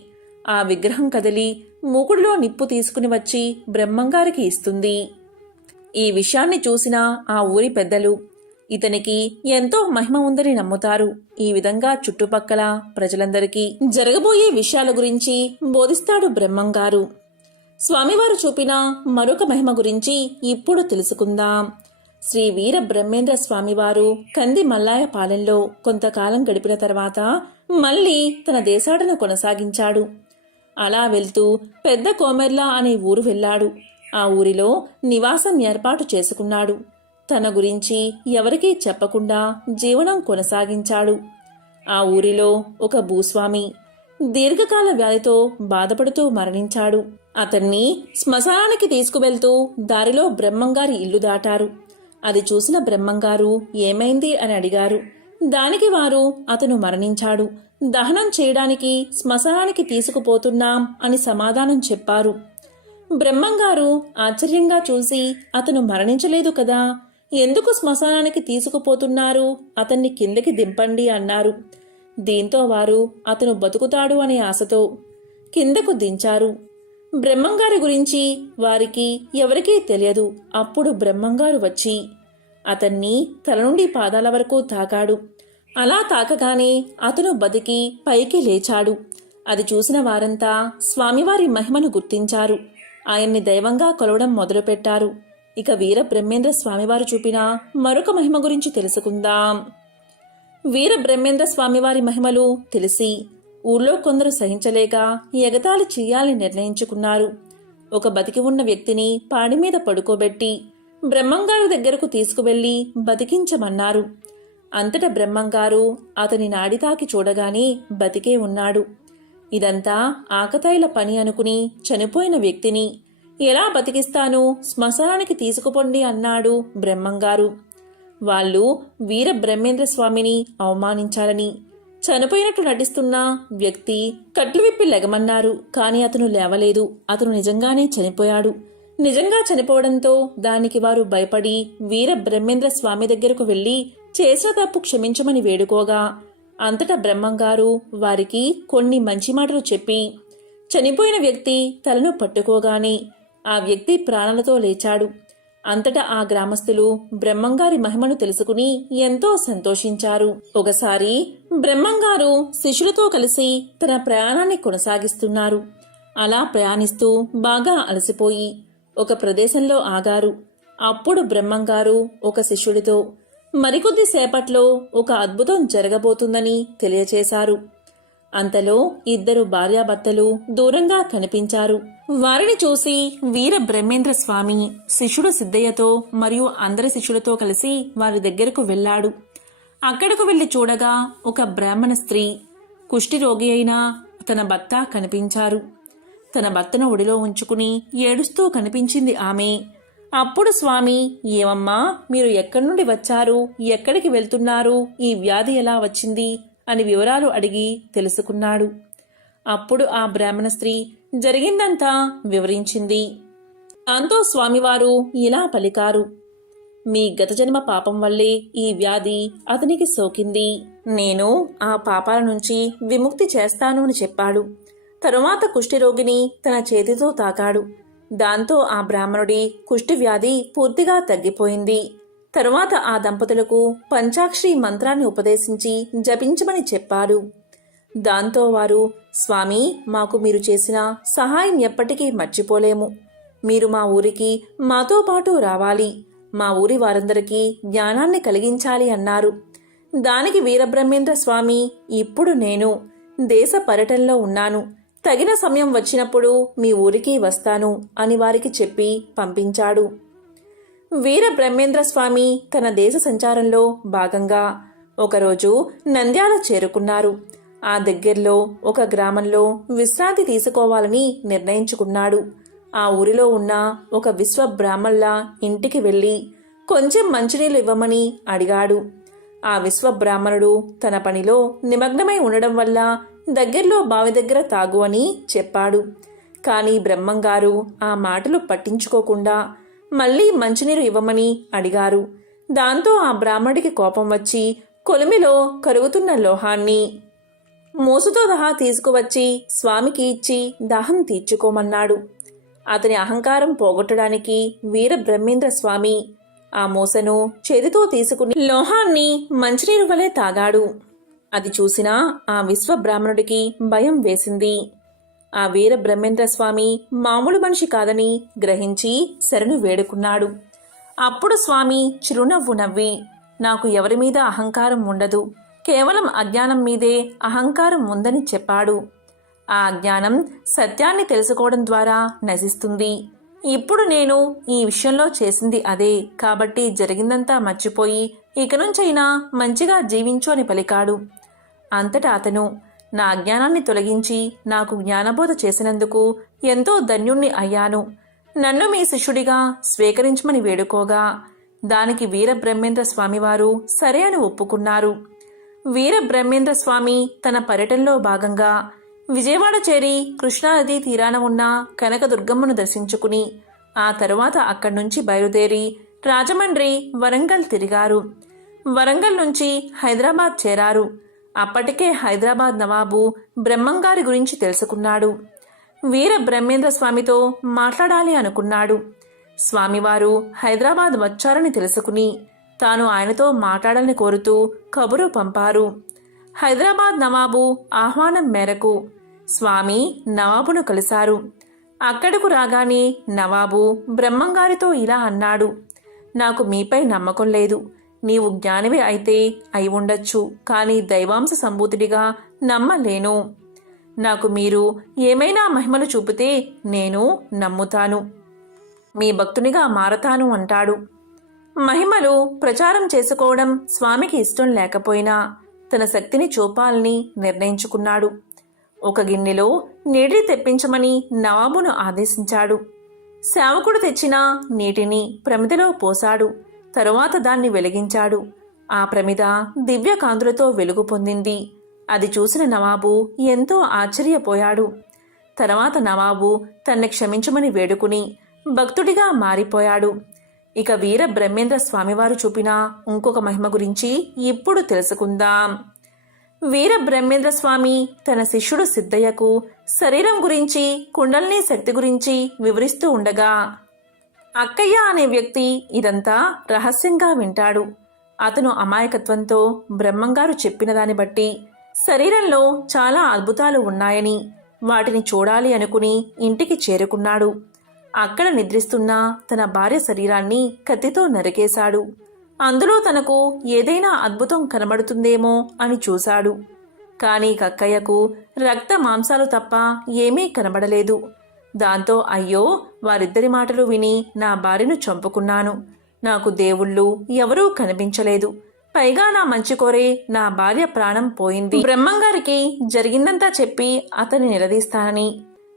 ఆ విగ్రహం కదిలి మూకుడులో నిప్పు తీసుకుని వచ్చి బ్రహ్మంగారికి ఇస్తుంది. ఈ విషయాన్ని చూసిన ఆ ఊరి పెద్దలు ఇతనికి ఎంతో మహిమ ఉందని నమ్ముతారు. ఈ విధంగా చుట్టుపక్కల ప్రజలందరికీ జరగబోయే విషయాల గురించి బోధిస్తాడు బ్రహ్మంగారు. స్వామివారు చూపిన మరొక మహిమ గురించి ఇప్పుడు తెలుసుకుందాం. శ్రీ వీర బ్రహ్మేంద్ర స్వామివారు కంది మల్లాయపాలెంలో కొంతకాలం గడిపిన తర్వాత మళ్లీ తన దేశాటను కొనసాగించాడు. అలా వెళ్తూ పెద్ద కోమెర్ల అనే ఊరు వెళ్ళాడు. ఆ ఊరిలో నివాసం ఏర్పాటు చేసుకున్నాడు. తన గురించి ఎవరికీ చెప్పకుండా జీవనం కొనసాగించాడు. ఆ ఊరిలో ఒక భూస్వామి దీర్ఘకాల వ్యాధితో బాధపడుతూ మరణించాడు. అతన్ని శ్మశానానికి తీసుకువెళ్తూ దారిలో బ్రహ్మంగారి ఇల్లు దాటారు. అది చూసిన బ్రహ్మంగారు ఏమైంది అని అడిగారు. దానికి వారు అతను మరణించాడు, దహనం చేయడానికి శ్మశానానికి తీసుకుపోతున్నాం అని సమాధానం చెప్పారు. బ్రహ్మంగారు ఆశ్చర్యంగా చూసి, అతను మరణించలేదు కదా, ఎందుకు శ్మశానానికి తీసుకుపోతున్నారు, అతన్ని కిందకి దింపండి అన్నారు. దీంతో వారు అతను బతుకుతాడు అనే ఆశతో కిందకు దించారు. బ్రహ్మంగారి గురించి వారికి ఎవరికీ తెలియదు. అప్పుడు బ్రహ్మంగారు వచ్చి అతన్ని తల నుండి పాదాల వరకు తాకాడు. అలా తాకగానే అతను బతికి పైకి లేచాడు. అది చూసిన వారంతా స్వామివారి మహిమను గుర్తించారు. ఆయన్ని దైవంగా కొలవడం మొదలుపెట్టారు. ఇక వీర బ్రహ్మేంద్ర స్వామివారు చూపిన మరొక మహిమ గురించి తెలుసుకుందాం. వీర బ్రహ్మేంద్ర స్వామివారి మహిమలు తెలిసి ఊళ్ళో కొందరు సహించలేక ఎగతాళి చెయ్యాలని నిర్ణయించుకున్నారు. ఒక బతికి ఉన్న వ్యక్తిని పాడి మీద పడుకోబెట్టి బ్రహ్మంగారి దగ్గరకు తీసుకువెళ్లి బతికించమన్నారు. అంతటా బ్రహ్మంగారు అతని నాడితాకి చూడగానే బతికే ఉన్నాడు. ఇదంతా ఆకతాయిల పని అనుకుని చనిపోయిన వ్యక్తిని ఎలా బతికిస్తాను, శ్మశానానికి తీసుకుపోండి అన్నాడు బ్రహ్మంగారు. వాళ్ళు వీర బ్రహ్మేంద్ర స్వామిని అవమానించాలని చనిపోయినట్లు నటిస్తున్న వ్యక్తి కట్లు విప్పి లెగమన్నారు. కానీ అతను లేవలేదు. అతను నిజంగానే చనిపోయాడు. నిజంగా చనిపోవడంతో దానికి వారు భయపడి వీర బ్రహ్మేంద్ర స్వామి దగ్గరకు వెళ్లి చేసిన తప్పు క్షమించమని వేడుకోగా అంతటా బ్రహ్మంగారు వారికి కొన్ని మంచి మాటలు చెప్పి చనిపోయిన వ్యక్తి తలను పట్టుకోగానే ఆ వ్యక్తి ప్రాణాలతో లేచాడు. అంతటా ఆ గ్రామస్తులు బ్రహ్మంగారి మహిమను తెలుసుకుని ఎంతో సంతోషించారు. ఒకసారి బ్రహ్మంగారు శిష్యులతో కలిసి తన ప్రయాణాన్ని కొనసాగిస్తున్నారు. అలా ప్రయాణిస్తూ బాగా అలసిపోయి ఒక ప్రదేశంలో ఆగారు. అప్పుడు బ్రహ్మంగారు ఒక శిష్యుడితో మరికొద్ది సేపట్లో ఒక అద్భుతం జరగబోతుందని తెలియచేశారు. అంతలో ఇద్దరు భార్యాభర్తలు దూరంగా కనిపించారు. వారిని చూసి వీర బ్రహ్మేంద్ర స్వామి శిష్యుడు సిద్ధయ్యతో మరియు అందరి శిష్యులతో కలిసి వారి దగ్గరకు వెళ్లాడు. అక్కడకు వెళ్లి చూడగా ఒక బ్రాహ్మణ స్త్రీ కుష్ఠిరోగి అయిన తన భర్త కనిపించారు. తన భర్తను ఒడిలో ఉంచుకుని ఏడుస్తూ కనిపించింది ఆమె. అప్పుడు స్వామి, ఏమమ్మా, మీరు ఎక్కడి నుండి వచ్చారు, ఎక్కడికి వెళ్తున్నారు, ఈ వ్యాధి ఎలా వచ్చింది అని వివరాలు అడిగి తెలుసుకున్నాడు. అప్పుడు ఆ బ్రాహ్మణ స్త్రీ జరిగిందంతా వివరించింది. దాంతో స్వామివారు ఇలా పలికారు, మీ గత జన్మ పాపం వల్లే ఈ వ్యాధి అతనికి సోకింది. నేను ఆ పాపాల నుంచి విముక్తి చేస్తాను అని చెప్పాడు. తరువాత కుష్ఠిరోగిని తన చేతితో తాకాడు. దాంతో ఆ బ్రాహ్మణుడి కుష్ఠి వ్యాధి పూర్తిగా తగ్గిపోయింది. తరువాత ఆ దంపతులకు పంచాక్షరి మంత్రాన్ని ఉపదేశించి జపించమని చెప్పాడు. దాంతో వారు, స్వామి, మాకు మీరు చేసిన సహాయం ఎప్పటికీ మర్చిపోలేము. మీరు మా ఊరికి మాతో పాటు రావాలి. మా ఊరి వారందరికీ జ్ఞానాన్ని కలిగించాలి అన్నారు. దానికి వీరబ్రహ్మేంద్ర స్వామి, ఇప్పుడు నేను దేశ పర్యటనలో ఉన్నాను. తగిన సమయం వచ్చినప్పుడు మీ ఊరికి వస్తాను అని వారికి చెప్పి పంపించాడు. వీర బ్రహ్మేంద్ర స్వామి తన దేశ సంచారంలో భాగంగా ఒకరోజు నంద్యాల చేరుకున్నారు. ఆ దగ్గర్లో ఒక గ్రామంలో విశ్రాంతి తీసుకోవాలని నిర్ణయించుకున్నాడు. ఆ ఊరిలో ఉన్న ఒక విశ్వ బ్రాహ్మణుల ఇంటికి వెళ్లి కొంచెం మంచినీళ్ళు ఇవ్వమని అడిగాడు. ఆ విశ్వ బ్రాహ్మణుడు తన పనిలో నిమగ్నమై ఉండడం వల్ల దగ్గర్లో బావి దగ్గర తాగు అని చెప్పాడు. కానీ బ్రహ్మంగారు ఆ మాటలు పట్టించుకోకుండా మళ్లీ మంచినీరు ఇవ్వమని అడిగారు. దాంతో ఆ బ్రాహ్మడికి కోపం వచ్చి కొలిమిలో కరుగుతున్న లోహాన్ని మోసుతో సహా తీసుకువచ్చి స్వామికి ఇచ్చి దాహం తీర్చుకోమన్నాడు. అతని అహంకారం పోగొట్టడానికి వీర బ్రహ్మేంద్ర స్వామి ఆ మూసను చేతితో తీసుకుని లోహాన్ని మంచినీరు వలె తాగాడు. అది చూసిన ఆ విశ్వ బ్రాహ్మణుడికి భయం వేసింది. ఆ వీర బ్రహ్మేంద్ర స్వామి మామూలు మనిషి కాదని గ్రహించి శరణు వేడుకున్నాడు. అప్పుడు స్వామి చిరునవ్వు నవ్వి, నాకు ఎవరి మీద అహంకారం ఉండదు, కేవలం అజ్ఞానం మీదే అహంకారం ఉందని చెప్పాడు. ఆ అజ్ఞానం సత్యాన్ని తెలుసుకోవడం ద్వారా నశిస్తుంది. ఇప్పుడు నేను ఈ విషయంలో చేసింది అదే, కాబట్టి జరిగిందంతా మర్చిపోయి ఇక నుంచైనా మంచిగా జీవించు అని పలికాడు. అంతటా అతను, నా అజ్ఞానాన్ని తొలగించి నాకు జ్ఞానబోధ చేసినందుకు ఎంతో ధన్యుణ్ణి అయ్యాను. నన్ను మీ శిష్యుడిగా స్వీకరించమని వేడుకోగా దానికి వీర బ్రహ్మేంద్ర స్వామివారు సరే అని ఒప్పుకున్నారు. వీర బ్రహ్మేంద్ర స్వామి తన పర్యటనలో భాగంగా విజయవాడ చేరి కృష్ణానదీ తీరాన ఉన్న కనకదుర్గమ్మను దర్శించుకుని ఆ తరువాత అక్కడి నుంచి బయలుదేరి రాజమండ్రి, వరంగల్ తిరిగారు. వరంగల్ నుంచి హైదరాబాద్ చేరారు. అప్పటికే హైదరాబాద్ నవాబు బ్రహ్మంగారి గురించి తెలుసుకున్నాడు. వీర బ్రహ్మేంద్ర స్వామితో మాట్లాడాలి అనుకున్నాడు. స్వామివారు హైదరాబాద్ వచ్చారని తెలుసుకుని తాను ఆయనతో మాట్లాడాలని కోరుతూ కబురు పంపారు. హైదరాబాద్ నవాబు ఆహ్వానం మేరకు స్వామి నవాబును కలిశారు. అక్కడకు రాగానే నవాబు బ్రహ్మంగారితో ఇలా అన్నాడు, నాకు మీపై నమ్మకం లేదు. నీవు జ్ఞానివే అయితే అయి ఉండొచ్చు, కానీ దైవాంశ సంభూతుడిగా నమ్మలేను. నాకు మీరు ఏమైనా మహిమలు చూపితే నేను నమ్ముతాను, మీ భక్తునిగా మారతాను అంటాడు. మహిమలు ప్రచారం చేసుకోవడం స్వామికి ఇష్టం లేకపోయినా తన శక్తిని చూపాలని నిర్ణయించుకున్నాడు. ఒక గిన్నెలో నీటిని తెప్పించమని నవాబును ఆదేశించాడు. సేవకుడు తెచ్చిన నీటిని ప్రమిదలో పోశాడు. తరువాత దాన్ని వెలిగించాడు. ఆ ప్రమిద దివ్య కాంతులతో వెలుగు పొందింది. అది చూసిన నవాబు ఎంతో ఆశ్చర్యపోయాడు. తర్వాత నవాబు తన్ని క్షమించమని వేడుకుని భక్తుడిగా మారిపోయాడు. ఇక వీర బ్రహ్మేంద్ర స్వామివారు చూపిన ఇంకొక మహిమ గురించి ఇప్పుడు తెలుసుకుందాం. వీర బ్రహ్మేంద్ర స్వామి తన శిష్యుడు సిద్ధయ్యకు శరీరం గురించి, కుండలిని శక్తి గురించి వివరిస్తూ ఉండగా అక్కయ్య అనే వ్యక్తి ఇదంతా రహస్యంగా వింటాడు. అతను అమాయకత్వంతో బ్రహ్మంగారు చెప్పిన దాన్ని బట్టి శరీరంలో చాలా అద్భుతాలు ఉన్నాయని, వాటిని చూడాలి అనుకుని ఇంటికి చేరుకున్నాడు. అక్కడ నిద్రిస్తున్న తన భార్య శరీరాన్ని కత్తితో నరికేశాడు. అందులో తనకు ఏదైనా అద్భుతం కనబడుతుందేమో అని చూశాడు. కానీ కక్కయ్యకు రక్త మాంసాలు తప్ప ఏమీ కనబడలేదు. దాంతో అయ్యో, వారిద్దరి మాటలు విని నా భార్యను చంపుకున్నాను. నాకు దేవుళ్ళు ఎవరూ కనిపించలేదు. పైగా నా మంచి కోరే నా భార్య ప్రాణం పోయింది. బ్రహ్మంగారికి జరిగిందంతా చెప్పి అతన్ని నిలదీస్తానని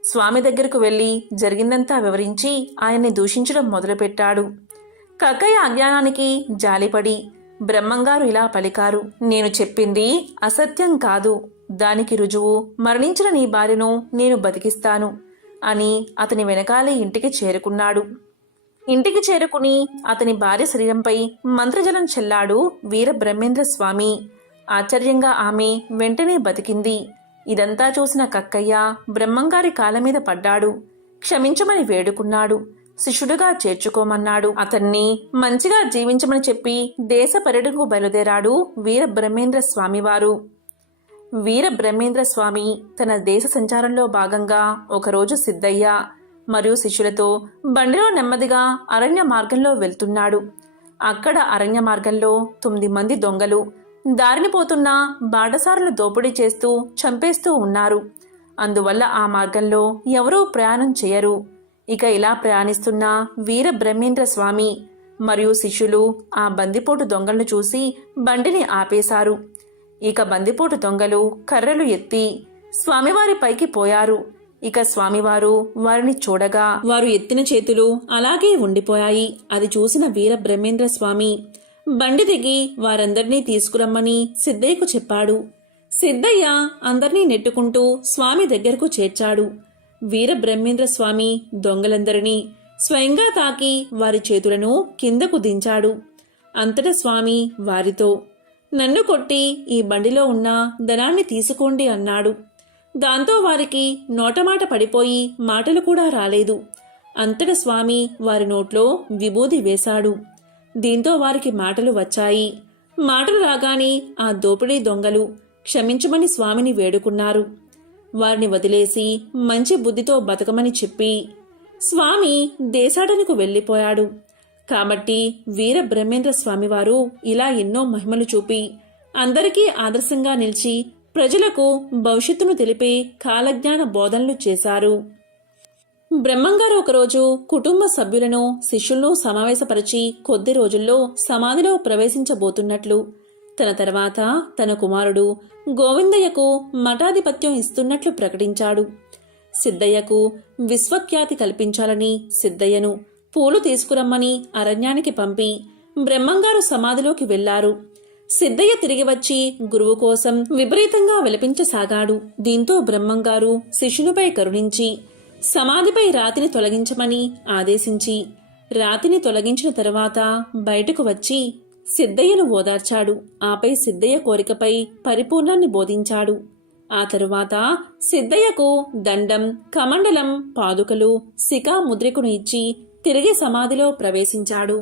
స్వామి దగ్గరకు వెళ్లి జరిగిందంతా వివరించి ఆయన్ని దూషించడం మొదలుపెట్టాడు. కక్కయ్య అజ్ఞానానికి జాలిపడి బ్రహ్మంగారు ఇలా పలికారు, నేను చెప్పింది అసత్యం కాదు. దానికి రుజువు మరణించిన నీ భార్యను నేను బతికిస్తాను అని అతని వెనకాలే ఇంటికి చేరుకున్నాడు. ఇంటికి చేరుకుని అతని భార్య శరీరంపై మంత్రజలం చెల్లాడు వీర బ్రహ్మేంద్ర స్వామి. ఆశ్చర్యంగా ఆమె వెంటనే బతికింది. ఇదంతా చూసిన కక్కయ్య బ్రహ్మంగారి కాళ్ళ మీద పడ్డాడు. క్షమించమని వేడుకున్నాడు. శిష్యుడిగా చేర్చుకోమన్నాడు. అతన్ని మంచిగా జీవించమని చెప్పి దేశ పర్యటనకు బయలుదేరాడు వీర బ్రహ్మేంద్ర స్వామివారు. వీర బ్రహ్మేంద్ర స్వామి తన దేశ సంచారంలో భాగంగా ఒకరోజు సిద్ధయ్య మరియు శిష్యులతో బండిలో నెమ్మదిగా అరణ్య మార్గంలో వెళ్తున్నాడు. అక్కడ అరణ్య మార్గంలో 9 మంది దొంగలు దారిని పోతున్న బాటసారులు దోపిడీ చేస్తూ చంపేస్తూ ఉన్నారు. అందువల్ల ఆ మార్గంలో ఎవరూ ప్రయాణం చేయరు. ఇక ఇలా ప్రయాణిస్తున్న వీర బ్రహ్మేంద్ర స్వామి మరియు శిష్యులు ఆ బందిపోటు దొంగలను చూసి బండిని ఆపేశారు. ఇక బందిపోటు దొంగలు కర్రలు ఎత్తి స్వామివారి పైకి పోయారు. ఇక స్వామివారు వారిని చూడగా వారు ఎత్తిన చేతులు అలాగే ఉండిపోయాయి. అది చూసిన వీర బ్రహ్మేంద్ర స్వామి బండి దిగి వారందర్నీ తీసుకురమ్మని సిద్ధయ్యకు చెప్పాడు. సిద్ధయ్య అందర్నీ నెట్టుకుంటూ స్వామి దగ్గరకు చేర్చాడు. వీర బ్రహ్మేంద్ర స్వామి దొంగలందరినీ స్వయంగా తాకి వారి చేతులను కిందకు దించాడు. అంతటా స్వామి వారితో, నన్ను కొట్టి ఈ బండిలో ఉన్న ధనాన్ని తీసుకోండి అన్నాడు. దాంతో వారికి నోటమాట పడిపోయి మాటలు కూడా రాలేదు. అంతటా స్వామి వారి నోట్లో విభూది వేశాడు. దీంతో వారికి మాటలు వచ్చాయి. మాటలు రాగానే ఆ దోపిడీ దొంగలు క్షమించమని స్వామిని వేడుకున్నారు. వారిని వదిలేసి మంచి బుద్ధితో బతకమని చెప్పి స్వామి దేశాటనకు వెళ్ళిపోయాడు. కాబట్టి వీర బ్రహ్మేంద్ర స్వామివారు ఇలా ఎన్నో మహిమలు చూపి అందరికీ ఆదర్శంగా నిలిచి ప్రజలకు భవిష్యత్తును తెలిపే కాలజ్ఞాన బోధనలు చేశారు. బ్రహ్మంగారు ఒకరోజు కుటుంబ సభ్యులను శిష్యులను సమావేశపరిచి కొద్ది రోజుల్లో సమాధిలో ప్రవేశించబోతున్నట్లు, తన తర్వాత తన కుమారుడు గోవిందయ్యకు మఠాధిపత్యం ఇస్తున్నట్లు ప్రకటించాడు. సిద్ధయ్యకు విశ్వఖ్యాతి కల్పించాలని సిద్ధయ్యను పూలు తీసుకురమ్మని అరణ్యానికి పంపి బ్రహ్మంగారు సమాధిలోకి వెళ్లారు. సిద్ధయ్య తిరిగి వచ్చి గురువు కోసం విపరీతంగా విలపించసాగాడు. దీంతో బ్రహ్మంగారు శిష్యునిపై కరుణించి సమాధిపై రాతిని తొలగించమని ఆదేశించి రాతిని తొలగించిన తరువాత బయటకు వచ్చి సిద్ధయ్యను ఓదార్చాడు. ఆపై సిద్ధయ్య కోరికపై పరిపూర్ణాన్ని బోధించాడు. ఆ తరువాత సిద్ధయ్యకు దండం, కమండలం, పాదుకలు, శిఖా ముద్రికను ఇచ్చి తిరిగి సమాధిలో ప్రవేశించాడు.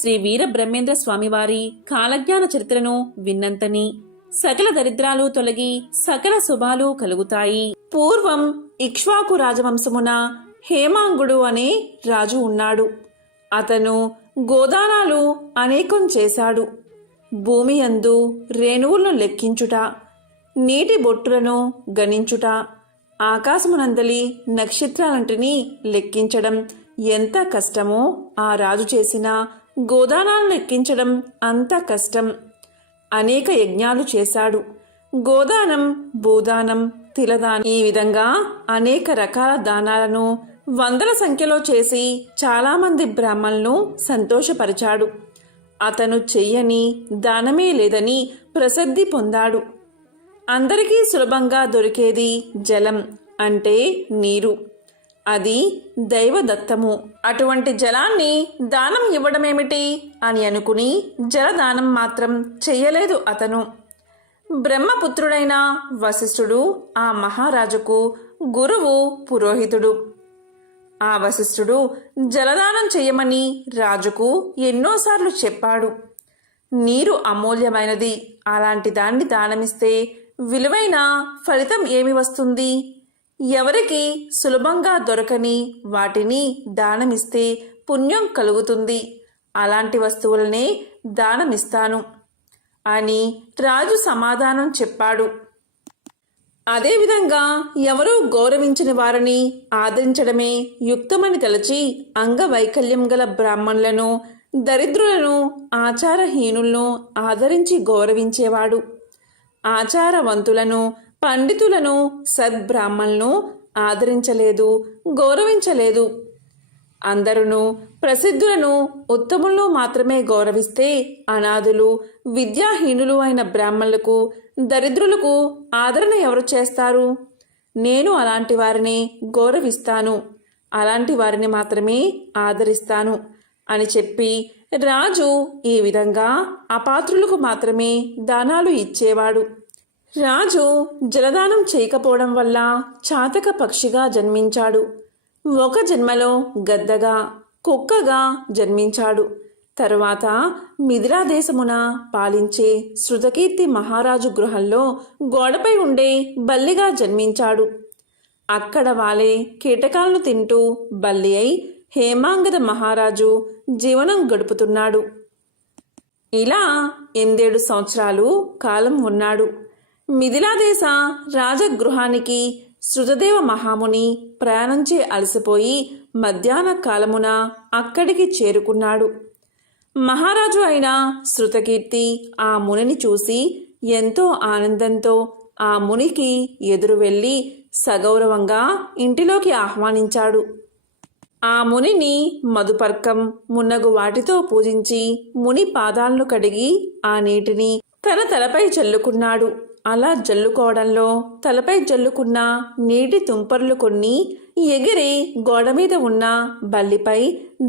శ్రీ వీర బ్రహ్మేంద్ర స్వామివారి కాలజ్ఞాన చరిత్రను విన్నంతని సకల దరిద్రాలు తొలగి సకల శుభాలు కలుగుతాయి. పూర్వం ఇక్ష్వాకు రాజవంశమున హేమాంగుడు అనే రాజు ఉన్నాడు. అతను గోదానాలు అనేకం చేశాడు. భూమి యందు రేణువులను లెక్కించుట, నీటి బొట్టులను గణించుట, ఆకాశమునందలి నక్షత్రాలంటిని లెక్కించడం ఎంత కష్టమో ఆ రాజు చేసిన గోదానాలను లెక్కించడం అంత కష్టం. అనేక యజ్ఞాలు చేశాడు. గోదానం, భూదానం, తిలదానం, ఈ విధంగా అనేక రకాల దానాలను వందల సంఖ్యలో చేసి చాలామంది బ్రాహ్మణులను సంతోషపరిచాడు. అతను చెయ్యని దానమే లేదని ప్రసిద్ధి పొందాడు. అందరికీ సులభంగా దొరికేది జలం అంటే నీరు. అది దైవదత్తము. అటువంటి జలాన్ని దానం ఇవ్వడమేమిటి అని అనుకుని జలదానం మాత్రం చెయ్యలేదు అతను. బ్రహ్మపుత్రుడైన వశిష్ఠుడు ఆ మహారాజుకు గురువు, పురోహితుడు. ఆ వశిష్ఠుడు జలదానం చెయ్యమని రాజుకు ఎన్నోసార్లు చెప్పాడు. నీరు అమూల్యమైనది. అలాంటి దాన్ని దానమిస్తే విలువైన ఫలితం ఏమి వస్తుంది? ఎవరికి సులభంగా దొరకని వాటిని దానమిస్తే పుణ్యం కలుగుతుంది. అలాంటి వస్తువులనే దానమిస్తాను అని రాజు సమాధానం చెప్పాడు. అదేవిధంగా ఎవరూ గౌరవించిన వారిని ఆదరించడమే యుక్తమని తలచి అంగవైకల్యం గల బ్రాహ్మణులను, దరిద్రులను, ఆచారహీనులను ఆదరించి గౌరవించేవాడు. ఆచారవంతులను, పండితులను, సద్బ్రాహ్మణులను ఆదరించలేదు, గౌరవించలేదు. అందరూ ప్రసిద్ధులను, ఉత్తములను మాత్రమే గౌరవిస్తే అనాథులు, విద్యాహీనులు అయిన బ్రాహ్మణులకు, దరిద్రులకు ఆదరణ ఎవరు చేస్తారు? నేను అలాంటి వారిని గౌరవిస్తాను, అలాంటి వారిని మాత్రమే ఆదరిస్తాను అని చెప్పి రాజు ఈ విధంగా అపాత్రులకు మాత్రమే దానాలు ఇచ్చేవాడు. రాజు జలదానం చేయకపోవడం వల్ల చాతక పక్షిగా జన్మించాడు. ఒక జన్మలో గద్దగా, కుక్కగా జన్మించాడు. తరువాత మిథిలా దేశమున పాలించే శృతకీర్తి మహారాజు గృహంలో గోడపై ఉండే బల్లిగా జన్మించాడు. అక్కడ వాలే కీటకాలను తింటూ బల్లి అయి హేమాంగద మహారాజు జీవనం గడుపుతున్నాడు. ఇలా 8 సంవత్సరాలు కాలం ఉన్నాడు. మిథిలాదేశ రాజగృహానికి శృతదేవ మహాముని ప్రయాణంచే అలసిపోయి మధ్యాహ్న కాలమున అక్కడికి చేరుకున్నాడు. మహారాజు అయిన శృతకీర్తి ఆ మునిని చూసి ఎంతో ఆనందంతో ఆ మునికి ఎదురు వెళ్ళి సగౌరవంగా ఇంటిలోకి ఆహ్వానించాడు. ఆ మునిని మధుపర్కం మున్నగు వాటితో పూజించి ముని పాదాలను కడిగి ఆ నీటిని తన తలపై చల్లుకున్నాడు. అలా జల్లుకోవడంలో తలపై జల్లుకున్న నీటి తుంపర్లు కొన్ని ఎగిరి గోడ మీద ఉన్న బల్లిపై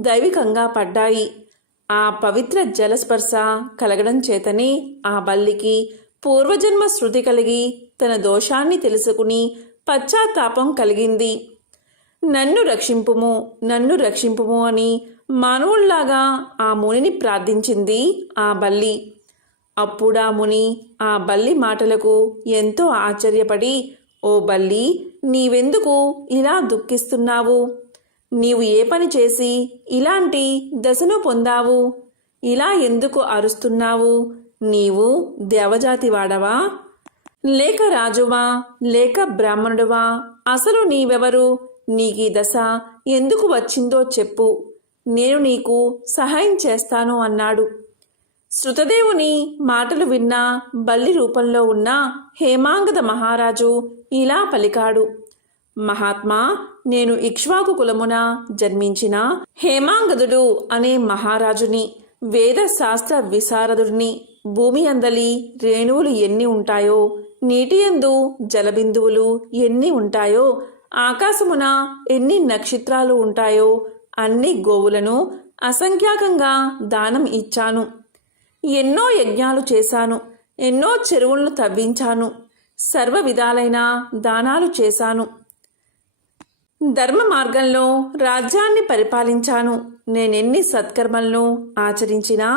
దైవికంగా పడ్డాయి. ఆ పవిత్ర జలస్పర్శ కలగడం చేతనే ఆ బల్లికి పూర్వజన్మ శృతి కలిగి తన దోషాన్ని తెలుసుకుని పశ్చాత్తాపం కలిగింది. నన్ను రక్షింపుము, నన్ను రక్షింపుము అని మానవుల్లాగా ఆ మునిని ప్రార్థించింది ఆ బల్లి. అప్పుడా ముని ఆ బల్లి మాటలకు ఎంతో ఆశ్చర్యపడి, ఓ బల్లి, నీవెందుకు ఇలా దుఃఖిస్తున్నావు? నీవు ఏ పని చేసి ఇలాంటి దశను పొందావు? ఇలా ఎందుకు అరుస్తున్నావు? నీవు దేవజాతి వాడవా, లేక రాజువా, లేక బ్రాహ్మణుడువా? అసలు నీవెవరు? నీకీ దశ ఎందుకు వచ్చిందో చెప్పు, నేను నీకు సహాయం చేస్తాను అన్నాడు. శృతదేవుని మాటలు విన్న బల్లి రూపంలో ఉన్న హేమాంగద మహారాజు ఇలా పలికాడు. మహాత్మా, నేను ఇక్ష్వాకు కులమున జన్మించిన హేమాంగదుడు అనే మహారాజుని, వేద శాస్త్ర విశారదుడిని. భూమి అందలి రేణువులు ఎన్ని ఉంటాయో, నీటి యందు జలబిందువులు ఎన్ని ఉంటాయో, ఆకాశమున ఎన్ని నక్షత్రాలు ఉంటాయో అన్ని గోవులను అసంఖ్యాకంగా దానం ఇచ్చాను. ఎన్నో యజ్ఞాలు చేశాను, ఎన్నో చెరువులను తవ్వించాను, సర్వ విధాలైన దానాలు చేశాను. ధర్మ మార్గంలో రాజ్యాన్ని పరిపాలించాను. నేనెన్ని సత్కర్మలను ఆచరించినా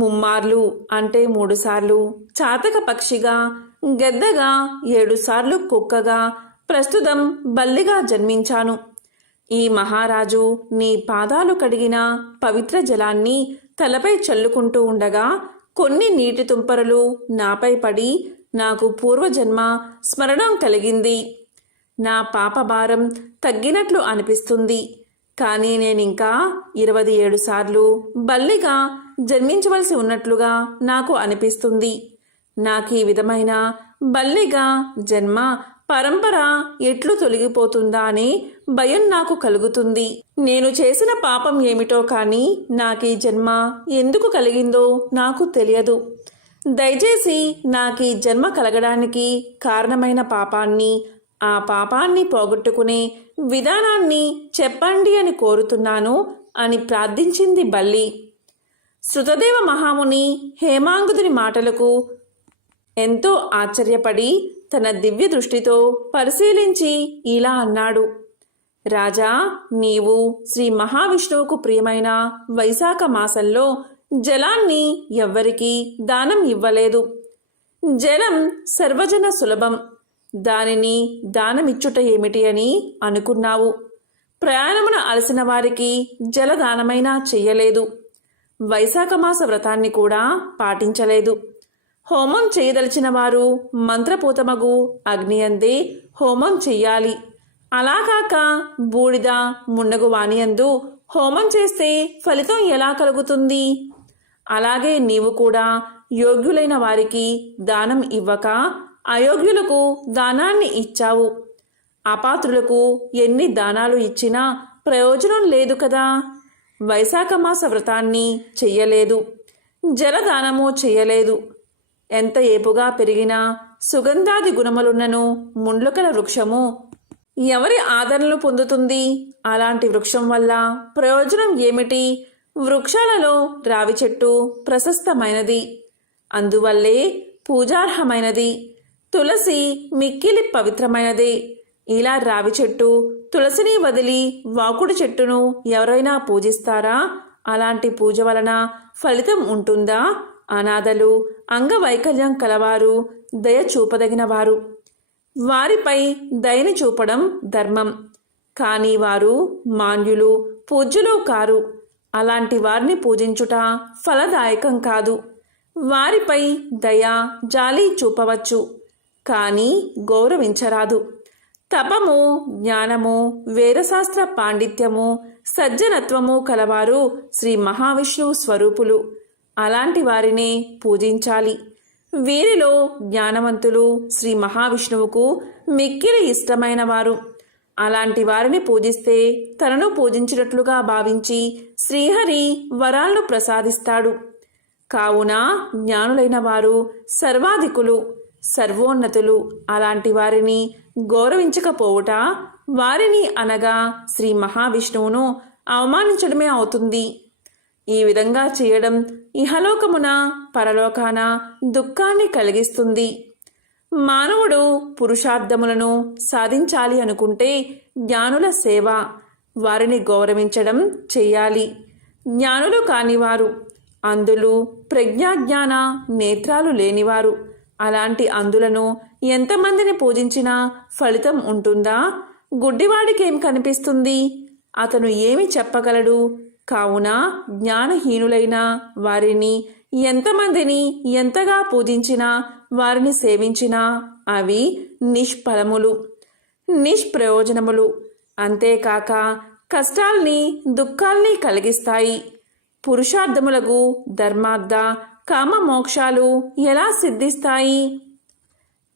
ముమ్మార్లు అంటే 3 సార్లు చాతక పక్షిగా, గద్దగా, 7 సార్లు కుక్కగా, ప్రస్తుతం బల్లిగా జన్మించాను. ఈ మహారాజు నీ పాదాలు కడిగిన పవిత్ర జలాన్ని తలపై చల్లుకుంటూ ఉండగా కొన్ని నీటి తుంపరలు నాపై పడి నాకు పూర్వజన్మ స్మరణం కలిగింది. నా పాపభారం తగ్గినట్లు అనిపిస్తుంది. కానీ నేనింకా 27 సార్లు బల్లిగా జన్మించవలసి ఉన్నట్లుగా నాకు అనిపిస్తుంది. నాకు ఈ విధమైన బల్లిగా జన్మ పరంపర ఎట్లు తొలగిపోతుందా అని భయం నాకు కలుగుతుంది. నేను చేసిన పాపం ఏమిటో కానీ నాకీ జన్మ ఎందుకు కలిగిందో నాకు తెలియదు. దయచేసి నాకీ జన్మ కలగడానికి కారణమైన పాపాన్ని, ఆ పాపాన్ని పోగొట్టుకునే విధానాన్ని చెప్పండి అని కోరుతున్నాను అని ప్రార్థించింది బల్లి. శృతదేవ మహాముని హేమాంగుదుని మాటలకు ఎంతో ఆశ్చర్యపడి తన దివ్య దృష్టితో పరిశీలించి ఇలా అన్నాడు. రాజా, నీవు శ్రీ మహావిష్ణువుకు ప్రియమైన వైశాఖ మాసంలో జలాన్ని ఎవ్వరికీ దానం ఇవ్వలేదు. జలం సర్వజన సులభం, దానిని దానమిచ్చుట ఏమిటి అని అనుకున్నావు. ప్రయాణమున అలసిన వారికి జలదానమైనా చెయ్యలేదు. వైశాఖమాస వ్రతాన్ని కూడా పాటించలేదు. హోమం చేయదలిచిన వారు మంత్రపూతమగు అగ్ని అందే హోమం చెయ్యాలి. అలాకాక బూడిద మున్నగు వానియందు హోమం చేస్తే ఫలితం ఎలా కలుగుతుంది? అలాగే నీవు కూడా యోగ్యులైన వారికి దానం ఇవ్వక అయోగ్యులకు దానాన్ని ఇచ్చావు. అపాత్రులకు ఎన్ని దానాలు ఇచ్చినా ప్రయోజనం లేదు కదా. వైశాఖమాస వ్రతాన్ని చెయ్యలేదు, జలదానము చెయ్యలేదు. ఎంత ఏపుగా పెరిగినా సుగంధాది గుణములున్నను ముండ్లుకల వృక్షము ఎవరి ఆదరణలు పొందుతుంది? అలాంటి వృక్షం వల్ల ప్రయోజనం ఏమిటి? వృక్షాలలో రావి చెట్టు ప్రశస్తమైనది, అందువల్లే పూజార్హమైనది. తులసి మిక్కిలి పవిత్రమైనదే. ఇలా రావి చెట్టు, తులసిని వదిలి వాకుడు చెట్టును ఎవరైనా పూజిస్తారా? అలాంటి పూజ వలన ఫలితం ఉంటుందా? అనాథలు, అంగవైకల్యం కలవారు, దయ చూపదగిన వారు, వారిపై దయని చూపడం ధర్మం. కానీ వారు మాన్యులు, పూజ్యులు కారు. అలాంటి వారిని పూజించుట ఫలదాయకం కాదు. వారిపై దయ, జాలి చూపవచ్చు, కానీ గౌరవించరాదు. తపము, జ్ఞానము, వేదశాస్త్ర పాండిత్యము, సజ్జనత్వము కలవారు శ్రీ మహావిష్ణువు స్వరూపులు. అలాంటి వారినే పూజించాలి. వీరిలో జ్ఞానవంతులు శ్రీ మహావిష్ణువుకు మిక్కిలి ఇష్టమైన వారు. అలాంటి వారిని పూజిస్తే తనను పూజించినట్లుగా భావించి శ్రీహరి వరాలను ప్రసాదిస్తాడు. కావున జ్ఞానులైన వారు సర్వాధికులు, సర్వోన్నతులు. అలాంటి వారిని గౌరవించకపోవుట వారిని అనగా శ్రీ మహావిష్ణువును అవమానించడమే అవుతుంది. ఈ విధంగా చేయడం ఇహలోకమున పరలోకాన దుఃఖాన్ని కలిగిస్తుంది. మానవుడు పురుషార్థములను సాధించాలి అనుకుంటే జ్ఞానుల సేవ, వారిని గౌరవించడం చెయ్యాలి. జ్ఞానులు కానివారు, అంధులు, ప్రజ్ఞాజ్ఞాన నేత్రాలు లేనివారు, అలాంటి అంధులను ఎంతమందిని పూజించినా ఫలితం ఉంటుందా? గుడ్డివాడికేం కనిపిస్తుంది? అతను ఏమి చెప్పగలడు? కావున జ్ఞానహీనులైన వారిని ఎంతమందిని ఎంతగా పూజించినా, వారిని సేవించినా అవి నిష్ఫలములు, నిష్ప్రయోజనములు. అంతేకాక కష్టాల్ని, దుఃఖాల్ని కలిగిస్తాయి. పురుషార్థములకు ధర్మార్థ కామ మోక్షాలు ఎలా సిద్ధిస్తాయి?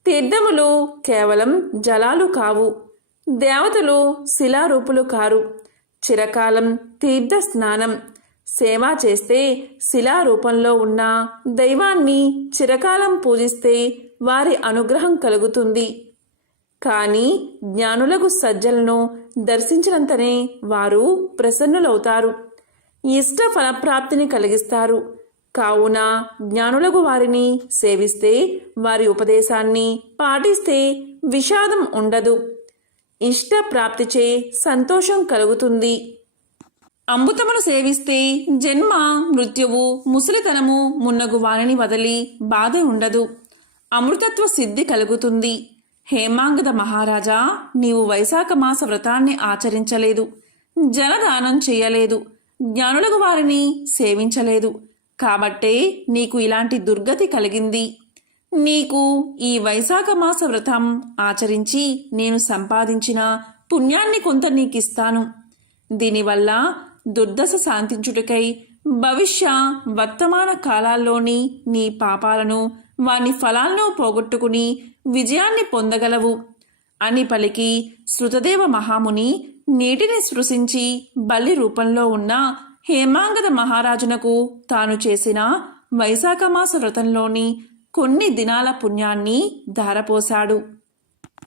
తీర్థములు కేవలం జలాలు కావు. దేవతలు శిలారూపులు కారు. చిరకాలం తీర్థ స్నానం, సేవ చేస్తే శిలారూపంలో ఉన్న దైవాన్ని చిరకాలం పూజిస్తే వారి అనుగ్రహం కలుగుతుంది. కానీ జ్ఞానులకు సజ్జలను దర్శించినంతనే వారు ప్రసన్నులవుతారు, ఇష్ట ఫలప్రాప్తిని కలిగిస్తారు. కావున జ్ఞానులకు వారిని సేవిస్తే, వారి ఉపదేశాన్ని పాటిస్తే విషాదం ఉండదు, ఇష్ట ప్రాప్తిచే సంతోషం కలుగుతుంది. అమృతమును సేవిస్తే జన్మ, మృత్యువు, ముసలితనము మున్నగు వారిని వదిలి బాధ ఉండదు, అమృతత్వ సిద్ధి కలుగుతుంది. హేమాంగద మహారాజా, నీవు వైశాఖ మాస వ్రతాన్ని ఆచరించలేదు, జలదానం చేయలేదు, జ్ఞానులకు వారిని సేవించలేదు. కాబట్టే నీకు ఇలాంటి దుర్గతి కలిగింది. నీకు ఈ వైశాఖ మాస వ్రతం ఆచరించి నేను సంపాదించిన పుణ్యాన్ని కొంత నీకిస్తాను. దీనివల్ల దుర్దశ శాంతించుటకై భవిష్య వర్తమాన కాలాల్లోని నీ పాపాలను, వాని ఫలాలను పోగొట్టుకుని విజయాన్ని పొందగలవు అని పలికి శృతదేవ మహాముని నీటిని స్పృశించి బల్లి రూపంలో ఉన్న హేమాంగద మహారాజునకు తాను చేసిన వైశాఖ మాస వ్రతంలోని కొన్ని దినాల పుణ్యాన్ని ధారపోశాడు.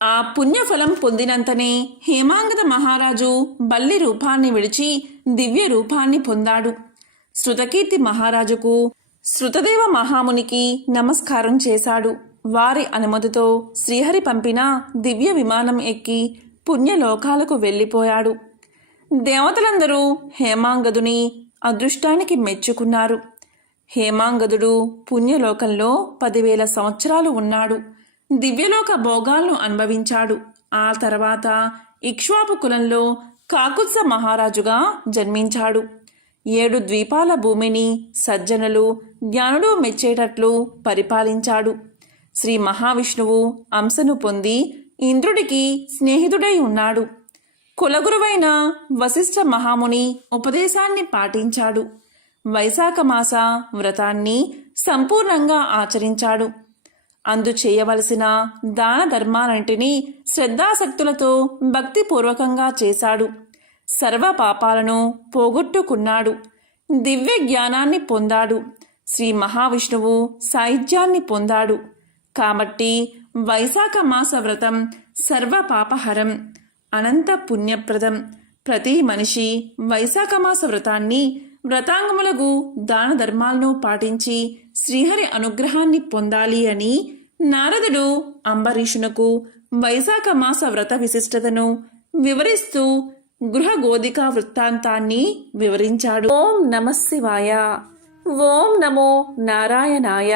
ఆ పుణ్యఫలం పొందినంతనే హేమాంగద మహారాజు బల్లి రూపాన్ని విడిచి దివ్య రూపాన్ని పొందాడు. శృతకీర్తి మహారాజుకు శృతదేవ మహామునికి నమస్కారం చేశాడు. వారి అనుమతితో శ్రీహరి పంపిన దివ్య విమానం ఎక్కి పుణ్యలోకాలకు వెళ్ళిపోయాడు. దేవతలందరూ హేమాంగదుని అదృష్టానికి మెచ్చుకున్నారు. హేమాంగదుడు పుణ్యలోకంలో 10,000 సంవత్సరాలు ఉన్నాడు. దివ్యలోక భోగాలను అనుభవించాడు. ఆ తర్వాత ఇక్ష్వాకు కులంలో కాకుత్స మహారాజుగా జన్మించాడు. 7 ద్వీపాల భూమిని సజ్జనులు జ్ఞానుడు మెచ్చేటట్లు పరిపాలించాడు. శ్రీ మహావిష్ణువు అంశను పొంది ఇంద్రుడికి స్నేహితుడై ఉన్నాడు. కులగురువైన వశిష్ఠ మహాముని ఉపదేశాన్ని పాటించాడు. వైశాఖ మాస వ్రతాన్ని సంపూర్ణంగా ఆచరించాడు. అందు చేయవలసిన దాన ధర్మాలంటినీ శ్రద్ధాసక్తులతో భక్తిపూర్వకంగా చేశాడు. సర్వ పాపాలను పోగొట్టుకున్నాడు. దివ్య జ్ఞానాన్ని పొందాడు. శ్రీ మహావిష్ణువు సాయుధ్యాన్ని పొందాడు. కాబట్టి వైశాఖ మాస వ్రతం సర్వ పాపహరం, అనంత పుణ్యప్రదం. ప్రతి మనిషి వైశాఖ మాస వ్రతాన్ని వ్రతాంగములకు దాన ధర్మాలను పాటించి శ్రీహరి అనుగ్రహాన్ని పొందాలి అని నారదుడు అంబరీషునకు వైశాఖ మాస వ్రత విశిష్టతను వివరిస్తూ గృహగోధికా వృత్తాంతాన్ని వివరించాడు. ఓం నమః శివాయ. ఓం నమో నారాయణాయ.